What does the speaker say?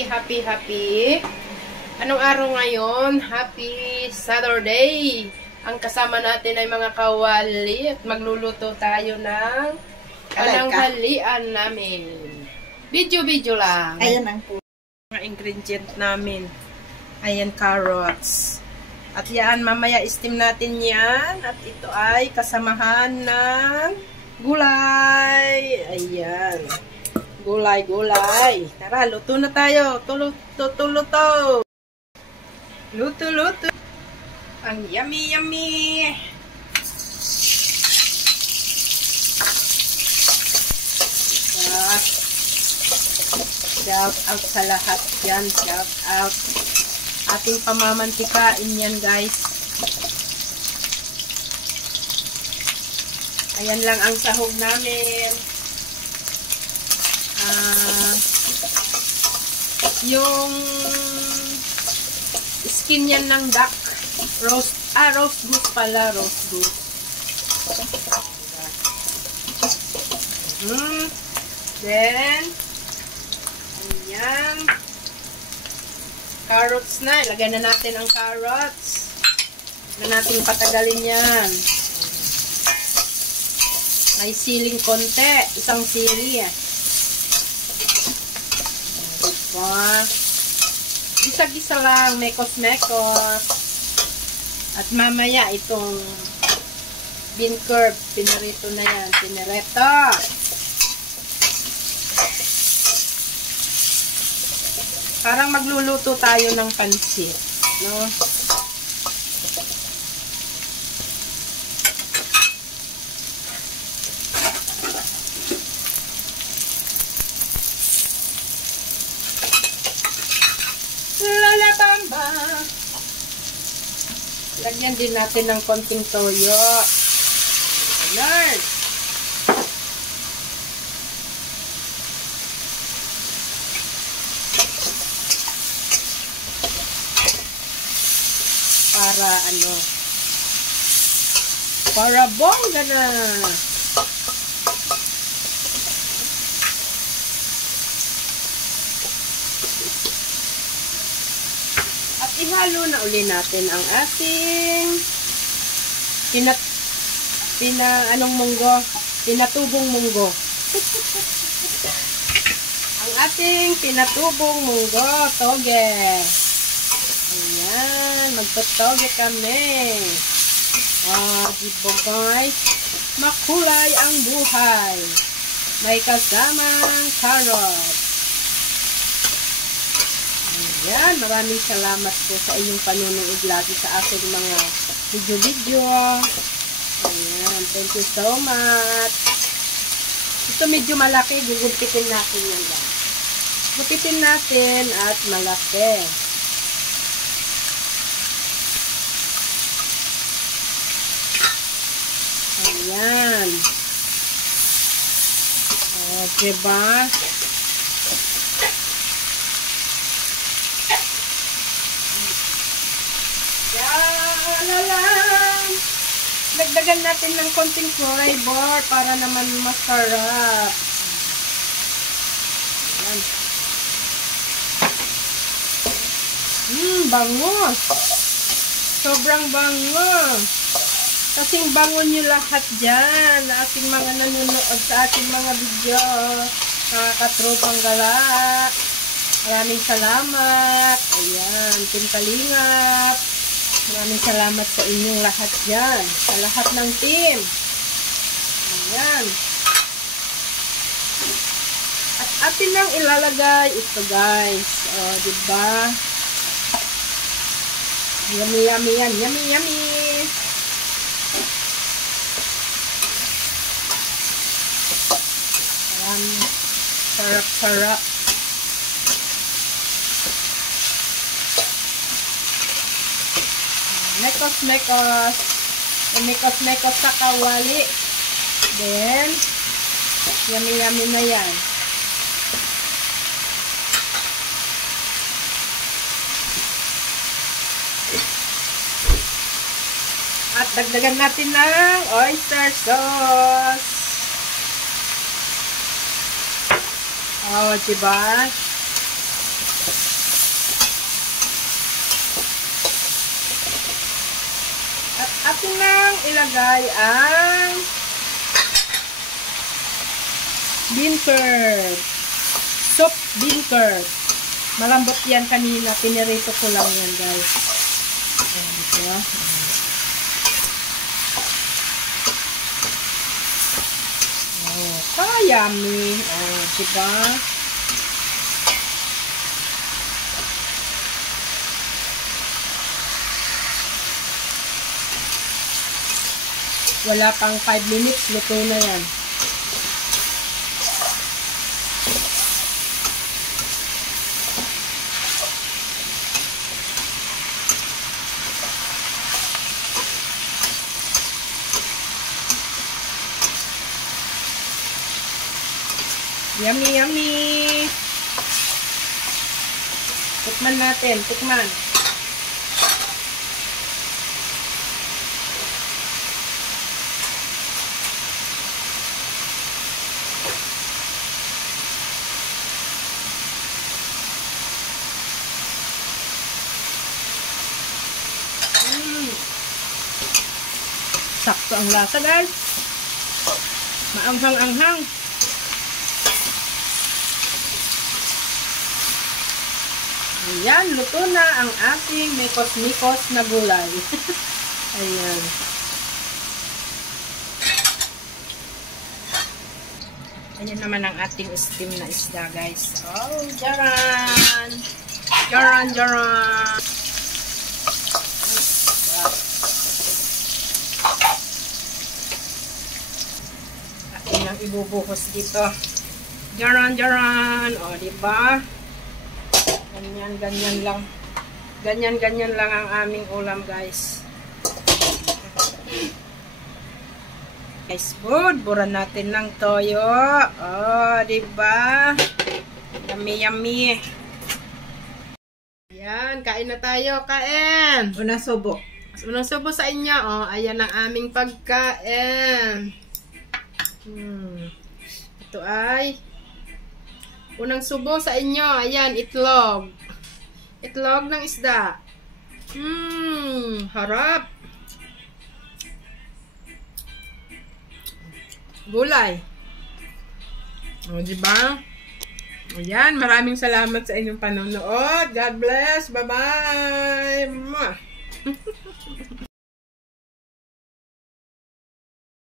happy. Anong araw ngayon? Happy Saturday. Ang kasama natin ay mga kawali at magluluto tayo ng pananghalian namin. Video lang. Ayan ang po. Mga ingredient namin. Ayan, carrots. At yan, mamaya steam natin yan. At ito ay kasamahan ng gulay. Ayan. Gulay. Tara, luto na tayo. Luto. Luto. Ang yummy. Shout out sa lahat yan. Shout out. Ating pamamantikain yan, guys. Ayan lang ang sahog namin. Yung skin yan ng duck. Roast goose pala. Roast goose. Then, ayan. Carrots na. Ilagay na natin ang carrots. Huwag na natin patagalin yan. May siling konti. Isang sili. Gisa-gisa lang. Mekos. At mamaya itong bean curd. Pinarito na yan. Pinarito. Parang magluluto tayo ng pansit, no? Lalabamba! Lagyan din natin ng konting toyo. Ayan. Para bongga na. At ihalo na uli natin ang ating pinatubong munggo. Ang ating pinatubong munggo, toge. Ayan, magtotoge kami. Diba guys? Makulay ang buhay. May kasamang carrot. Ayan, maraming salamat po sa inyong panunood lagi sa aking mga video. Ayan, thank you so much. Ito medyo malaki, gugumpitin natin yan guys. Gupitin natin at malaki. Ayan. O, diba? Yan lang. Dagdagan natin ng konting flavor para naman masarap. Ayan. Bango. Sobrang bango. Kasing bango nyo lahat dyan na ating mga nanonood sa ating mga video. Mga katropang gala. Maraming salamat. Ayan, Team Kalingap. Maraming salamat sa inyong lahat dyan. Sa lahat ng team. Ayan. At atin lang ilalagay ito guys. O, diba? Yummy yan. Yummy. Sarap. Mekos sa kawali. Then, yummy na yan. At dagdagan natin ng oyster sauce. Oh, diba? Atin nang ilagay ang bean curd. Soup bean curd. Malambot yan kanina. Pinirito ko lang yan, guys. Ayan, diba? Oh, yummy. Oh, diba? Wala pang 5 minutes. Luto na yan. Yummy, yummy! Tikman natin. Tikman. Sakto ang lasa, guys. Maanghang-anghang. Ayan, luto na ang ating mikos-mikos na gulay. Ayan. Ayan naman ang ating steam na isda, guys. Oh, jaran! Jaran, jaran! Ayan ang ibubuhos dito. Jaran, jaran! O, diba? Ganyan, ganyan lang. Ganyan, ganyan lang ang aming ulam, guys. Guys, food. Buran natin ng toyo. Oh, diba? Yummy, yummy. Ayan, kain na tayo. Kain! Unang subo. Unang subo sa inyo. Oh, ayan ang aming pagkain. Ito ay unang subo sa inyo. Ayan, itlog. Itlog ng isda. Harap. Gulay. O, diba? Ayan, maraming salamat sa inyong panonood. God bless. Bye-bye.